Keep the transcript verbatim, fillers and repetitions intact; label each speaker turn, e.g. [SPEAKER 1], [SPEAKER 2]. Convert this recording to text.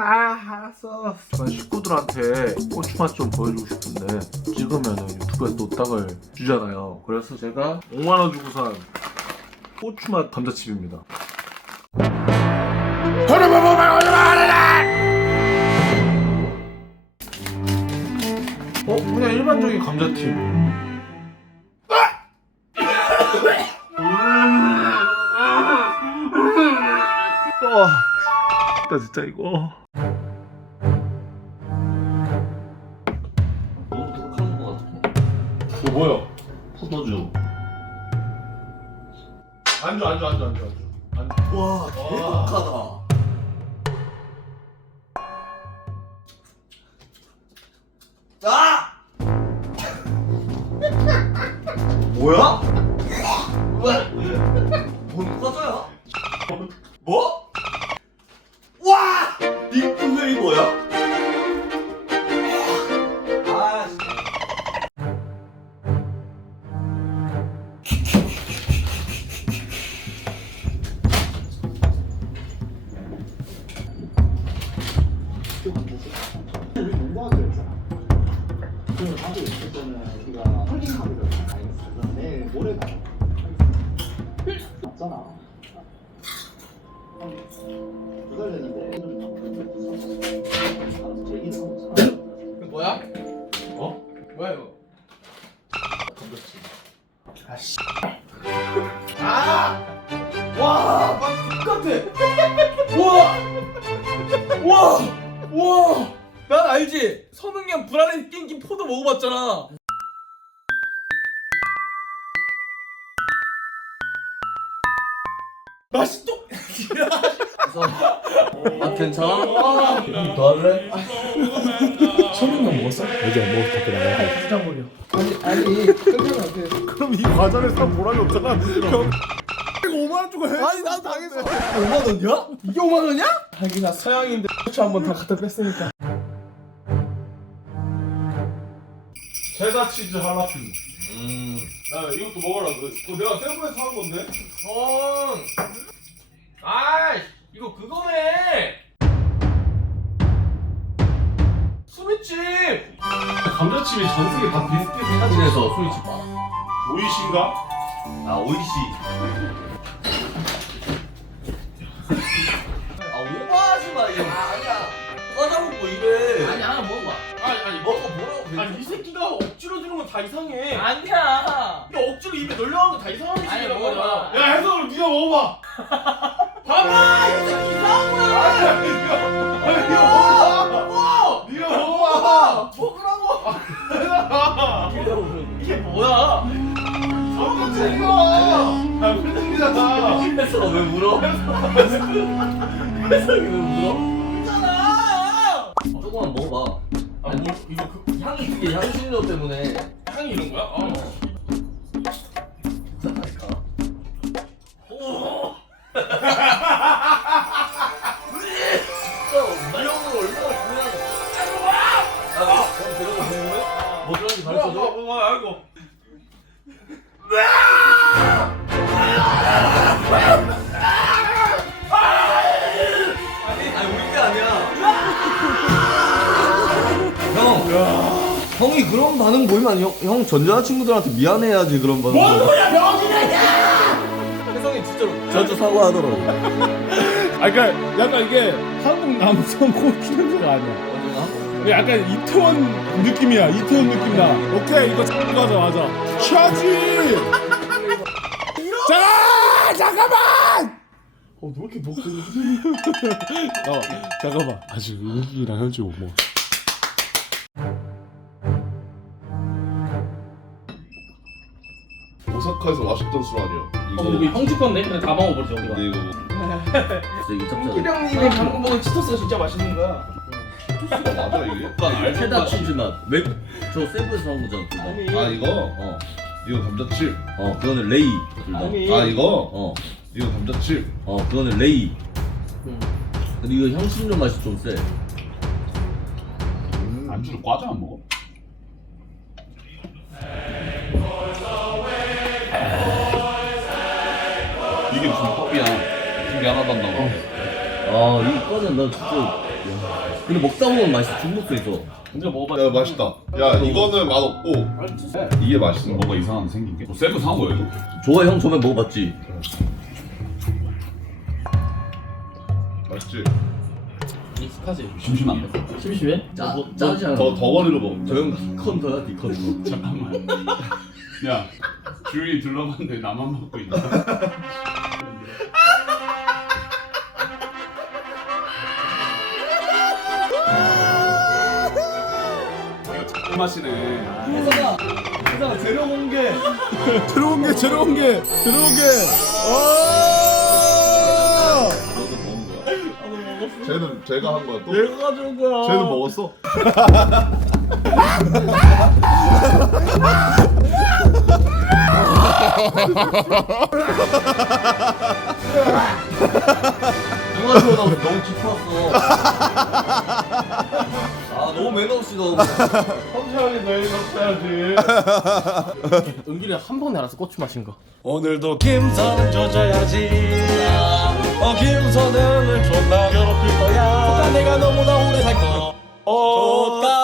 [SPEAKER 1] 아 알았어. 식구들한테 고추맛 좀 보여주고 싶은데 찍으면은 유튜브에 또 딱을 주잖아요. 그래서 제가 오만 원 주고 산 고추맛 감자칩입니다. 어? 그냥 일반적인 감자칩. 와, 나 진짜 이거.
[SPEAKER 2] 너무 독한 거 같아.
[SPEAKER 1] 뭐 뭐야?
[SPEAKER 2] 포도주.
[SPEAKER 1] 안주 안주 안주 안주 안주. 안주.
[SPEAKER 2] 와, 개독하다. 아! 뭐야? 왜? 뭔 과자야? 뭐? 와! 이 플레이버야? 아,
[SPEAKER 3] 우리 농구하기로 했잖아. 그걸 하고 있을 때는 우리가 홀딩하기로 했잖아. 그럼 내일 모레 가자. 맞잖아. 두달 됐는데 제 얘기를 하고 있어.
[SPEAKER 4] 이거 뭐야?
[SPEAKER 1] 어?
[SPEAKER 4] 뭐야 이거?
[SPEAKER 1] 감자칩.
[SPEAKER 4] 아씨. 아! 와, 막 똑같아. 와, 와, 와. 난 알지. 선웅형 불안해 낑긴 포도 먹어봤잖아. 맛이 똑.
[SPEAKER 2] 아, 괜찮아? 더 할래?
[SPEAKER 4] 선웅형 먹었어?
[SPEAKER 3] 어제 뭐 밖에 나가야
[SPEAKER 4] 부장 버려. 아니 아니 끝내면 안 돼.
[SPEAKER 1] 그럼 이 과자를 산 보람이 없잖아. 형. 이거 오만 원 주고 해.
[SPEAKER 4] 아니 난 당했어. 오만 원이야? 이게 오만 원이야? 자기가 서양인데 고추 한번 다 갖다 뺐으니까.
[SPEAKER 1] 체다 치즈 할라피뇨.
[SPEAKER 2] 음.
[SPEAKER 1] 나 이것도 먹어라. 그거 내가 세븐에서 산 건데.
[SPEAKER 4] 형. 아, 이거 그거네. 수미칩.
[SPEAKER 1] 감자칩이 전 세계 다 비슷비슷해.
[SPEAKER 2] 사진에서 스위치 봐.
[SPEAKER 1] 오이신가?
[SPEAKER 2] 아, 오이시. 아, 오버하지 마, 이거. 아니야. 과자 먹고 이래.
[SPEAKER 4] 아니 하나 먹어봐. 아니 아니
[SPEAKER 2] 먹어, 뭐라고.
[SPEAKER 4] 아니 이 새끼가 억지로 주는 건 다 이상해. 아니야. 이거 억지로 입에 넣으려는 건 다 이상한 짓이란 말이야.
[SPEAKER 1] 야 해석을 네가 먹어봐.
[SPEAKER 4] 봐봐 이 새끼 이상한 거야.
[SPEAKER 1] 아니 네가 먹어봐. 네가 먹어봐.
[SPEAKER 4] 먹으라고. 이게 뭐야?
[SPEAKER 1] 성문제 이거. 야 편집이잖아.
[SPEAKER 2] 회사가 왜 울어? 회사가 왜 울어?
[SPEAKER 4] 있잖아.
[SPEAKER 2] 조금만 먹어봐.
[SPEAKER 4] 아니 뭐 이거 그
[SPEAKER 2] 향이 이게 향신료 때문에
[SPEAKER 4] 향이 이런 거야? 어.
[SPEAKER 2] 괜찮다니까.
[SPEAKER 4] 오.
[SPEAKER 2] 진짜 미역으로 얼마나 중요한. 아, 그럼 그런 거 궁금해? 뭐 그런지
[SPEAKER 4] 뭐야
[SPEAKER 2] 가르쳐줘.
[SPEAKER 4] 뭐야 뭐야 아이고.
[SPEAKER 2] 아니 우리 게 아니야. 형, 형이 그런 반응 보이면 형, 형 전자 친구들한테 미안해야지 그런 반응. 뭔 소리야 병신이야! 혜성이 진짜로 저주 사과하더라고.
[SPEAKER 5] 아 그러니까 약간 이게 한국 남성 고추 냄새가 아니야. 약간 이태원 느낌이야. 이태원 느낌 나. 오케이 이거 X 가자 맞아. 취하지. 자 잠깐만.
[SPEAKER 4] 어너 왜 이렇게 목소리?
[SPEAKER 5] 어 잠깐만. 아직 은기랑 현지 못 먹어.
[SPEAKER 6] 오사카에서 마셨던 술 아니야?
[SPEAKER 4] 어 근데 이거 형주 건데? 그냥 다 먹어버리자 우리가.
[SPEAKER 6] 근데 이거
[SPEAKER 2] 진짜 이거
[SPEAKER 4] 홍길
[SPEAKER 2] 짭짤해.
[SPEAKER 4] 형님이 방금 먹은 치토스가 진짜 맛있는 거야.
[SPEAKER 6] 맞아 이게?
[SPEAKER 2] 약간 체다 치즈 맛. 맥, 저 세부에서 나온 거잖아. 둘 다.
[SPEAKER 4] 아니.
[SPEAKER 6] 아 이거?
[SPEAKER 2] 어,
[SPEAKER 6] 이거 감자칩.
[SPEAKER 2] 어, 그거는 레이. 둘 다.
[SPEAKER 4] 아니.
[SPEAKER 6] 아 이거?
[SPEAKER 2] 어,
[SPEAKER 6] 이거 감자칩.
[SPEAKER 2] 어, 그거는 레이.
[SPEAKER 4] 응.
[SPEAKER 2] 근데 이거 향신료 맛이 좀 세.
[SPEAKER 5] 안주로 과자 안 먹어?
[SPEAKER 6] 이게 무슨 컵이야? 준비 하나도 안 나와.
[SPEAKER 2] 아, 이 과자 나 진짜 근데 먹다 보면 맛있어. 중독도 있어.
[SPEAKER 4] 먼저 먹어봐.
[SPEAKER 6] 야 맛있다. 야 이거는 맛 없고 이게 맛있는 거.
[SPEAKER 7] 뭐가 이상한 거 생긴 게? 뭐 셀프 산 거예요?
[SPEAKER 2] 좋아 형 저번에 먹어봤지?
[SPEAKER 6] 맛있지?
[SPEAKER 4] 익숙하지?
[SPEAKER 7] 심심한데?
[SPEAKER 4] 심심해?
[SPEAKER 2] 짜,
[SPEAKER 4] 뭐,
[SPEAKER 2] 짜지 않아.
[SPEAKER 6] 더 덩어리로 먹자.
[SPEAKER 2] 저형 디컨터야 디컨터.
[SPEAKER 7] 잠깐만. 야, 주위 둘러봤는데 나만 먹고 있다. 이거 맛이네.
[SPEAKER 2] 회사가 회사가 재료 공개.
[SPEAKER 5] 들어온 게 들어온 게 들어온 게. 와!
[SPEAKER 2] 너도 먹은 거야?
[SPEAKER 6] 쟤는 제가 한 거야 또?
[SPEAKER 2] 얘가 가져온 거야.
[SPEAKER 6] 쟤는 먹었어?
[SPEAKER 2] 누가 좋아하다 너무 깊었어. 아 너무 매너 없이 너.
[SPEAKER 1] 천천히 내일 먹어야지.
[SPEAKER 4] 은길이 한 번에 알아서 고추 마신 거.
[SPEAKER 8] 오늘도 김선은 조져야지. 어 김선은 존나 괴롭힐 거야. 내가 너무나 오래 살 거. 좋다.